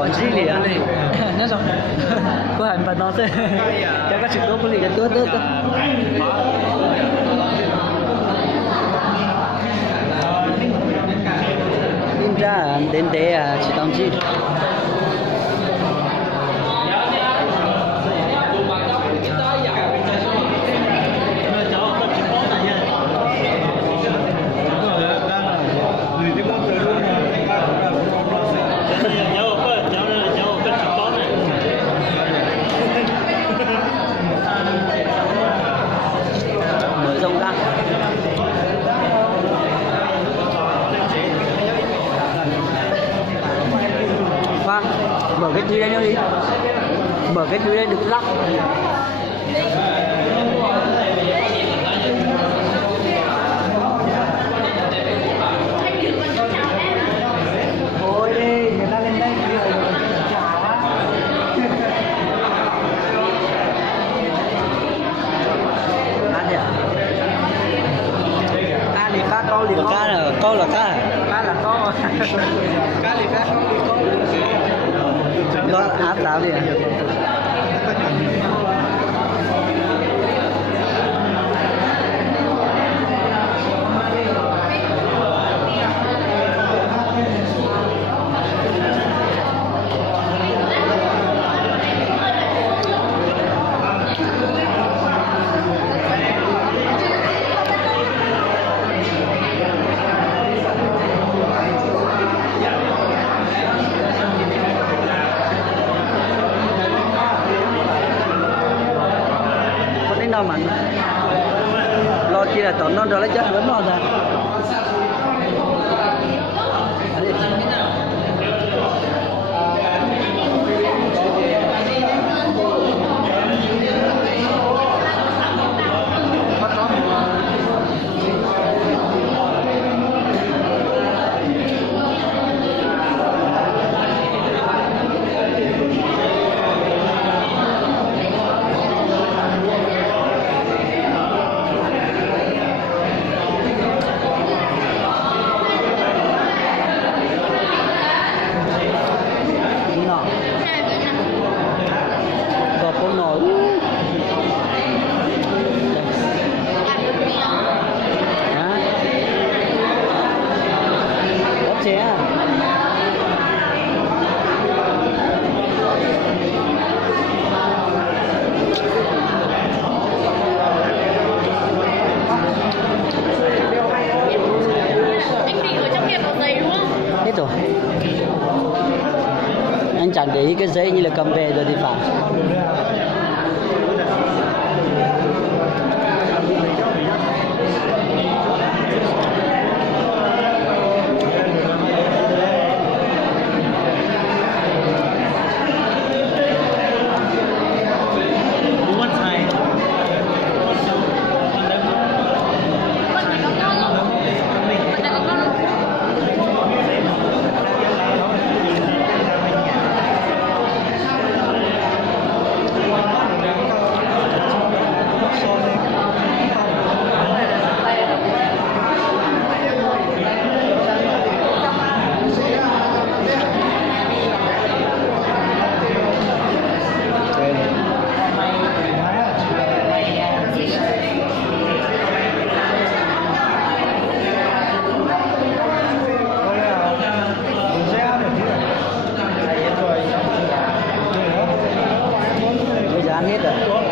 còn gì liền nhớ rồi có hành và nó sẽ cho các sự tốt của liền tốt tốt in ra đến thế chỉ tông chi mở cái túi lên nữa đi, mở cái túi lên đừng lắc. Thôi đi, người ta lên đây chào á. Ăn nhỉ? Cá thì cá, câu thì câu là câu là cá, cá là câu, cá thì cá, câu thì câu. Nó áp đảo đi à? Nào mà lo chi là tổn nó rồi lấy chết vẫn lo ra rồi anh chẳng để ý cái giấy như là cầm về rồi thì phải hết rồi.